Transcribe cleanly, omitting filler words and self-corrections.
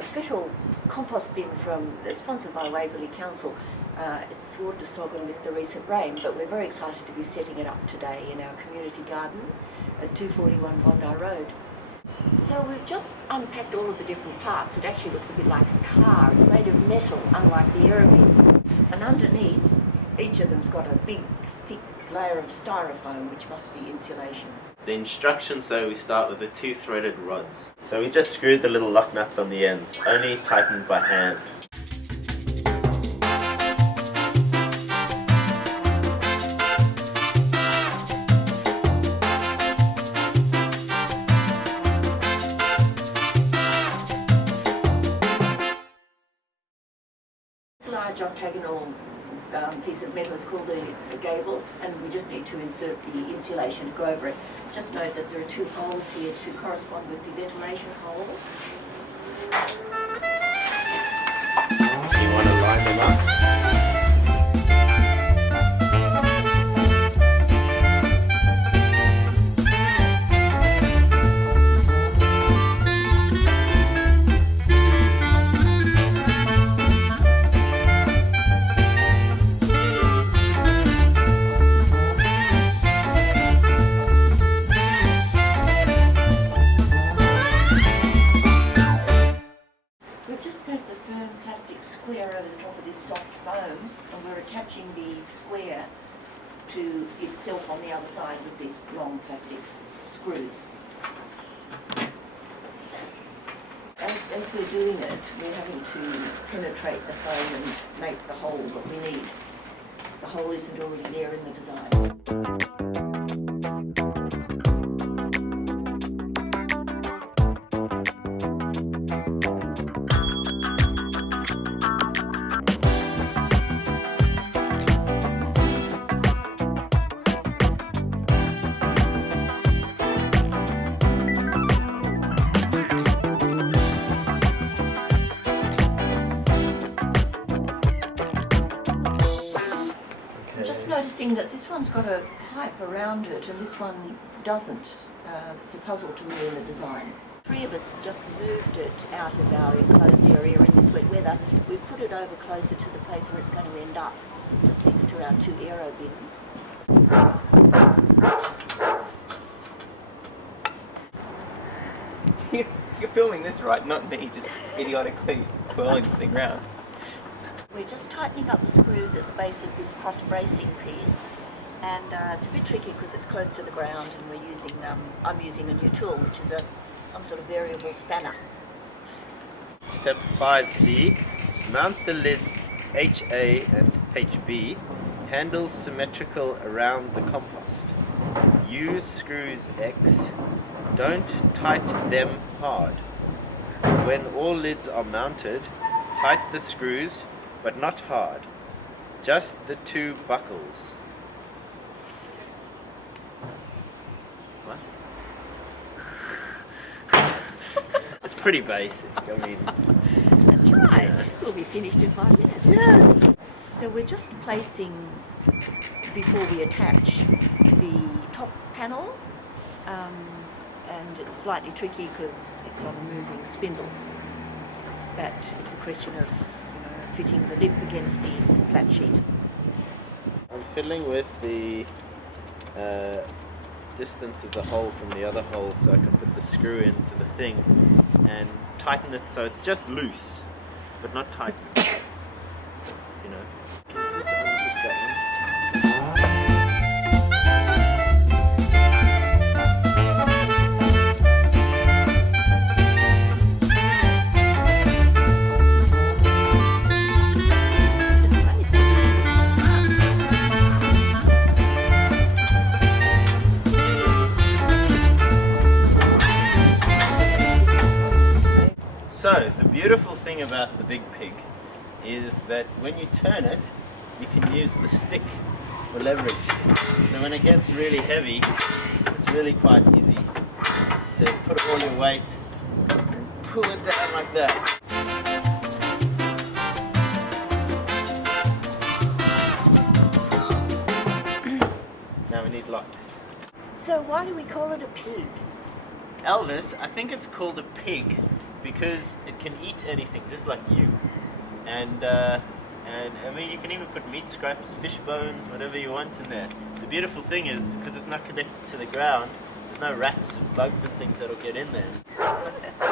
a special compost bin sponsored by Waverley Council. It's water soggle with the recent rain, but we're very excited to be setting it up today in our community garden at 241 Bondi Road. So we've just unpacked all of the different parts. It actually looks a bit like a car. It's made of metal, unlike the air bins. And underneath, each of them's got a big, thick layer of styrofoam, which must be insulation. The instructions though, we start with the 2 threaded rods. So we just screwed the little lock nuts on the ends, only tightened by hand. This large octagonal piece of metal is called a gable, and we just need to insert the insulation to go over it. Just note that there are 2 holes here to correspond with the ventilation holes. You want to line them up? Square over the top of this soft foam, and we're attaching the square to itself on the other side with these long plastic screws. As we're doing it, we're having to penetrate the foam and make the hole that we need. The hole isn't already there in the design. Just noticing that this one's got a pipe around it and this one doesn't. It's a puzzle to me in the design. 3 of us just moved it out of our enclosed area in this wet weather. We've put it over closer to the place where it's going to end up, just next to our 2 aero bins. You're filming this, right? Not me just idiotically twirling the thing round. We're just tightening up the screws at the base of this cross-bracing piece, and it's a bit tricky because it's close to the ground, and I'm using a new tool, which is some sort of variable spanner. Step 5C, mount the lids HA and HB, handles symmetrical around the compost. Use screws X, don't tighten them hard. When all lids are mounted, tighten the screws, but not hard, just the 2 buckles. What? It's pretty basic, I mean. That's right. We'll be finished in 5 minutes. Yes! So we're just placing, before we attach, the top panel, and it's slightly tricky because it's on a moving spindle. But it's a question of fitting the lip against the flat sheet. I'm fiddling with the distance of the hole from the other hole so I can put the screw into the thing and tighten it so it's just loose, but not tight. You know. Just unhook that one. So, the beautiful thing about the Big Pig is that when you turn it, you can use the stick for leverage. So when it gets really heavy, it's really quite easy to put all your weight and pull it down like that. Now we need locks. So why do we call it a pig? Elvis, I think it's called a pig because it can eat anything, just like you. And I mean, you can even put meat scraps, fish bones, whatever you want in there. The beautiful thing is, because it's not connected to the ground, there's no rats and bugs and things that'll get in there.